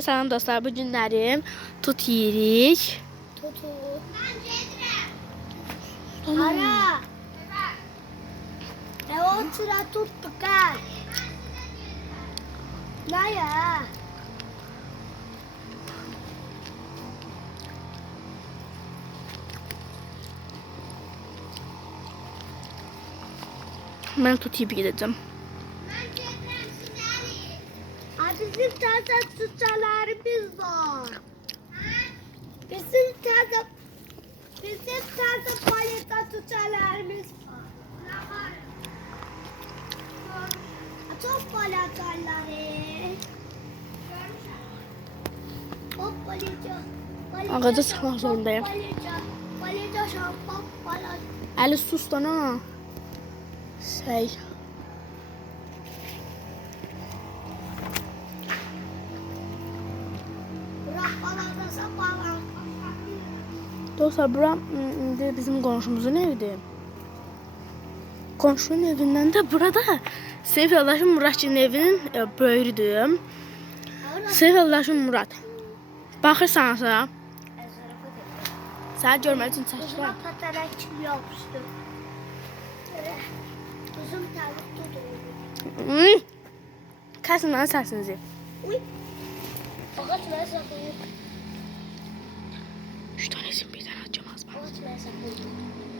Salam dostlar, bu günlərim tut yeyirik. Tutu. Tamam. Ara. O sıra tuttuk ha. Ne ya? Ben tut yiyip gideceğim. Bizim taze tutalarımız var. Bizim taze paleta tutalarımız var. Çok paletaları. Hop paleta. Ağaca çıkmak zorundayım. Paleta şampuan paleta. Ali sus lan ha. Dostlar, bura bizim qonşumuzun evidir. Qonşunun evindən də burada Seyf yoldaşım Muratçının evinin böyrüdür. Seyf yoldaşım Murat. Baxırsansa, səni görmək üçün çəkirəm. Patarak yapmıştı. Uzun tavuk tutu. Kəsin lan səsinizi. Uy. Ağaç ben saklayayım. 3 tanesini birdən atacağım az. Ağaç ben saklayayım.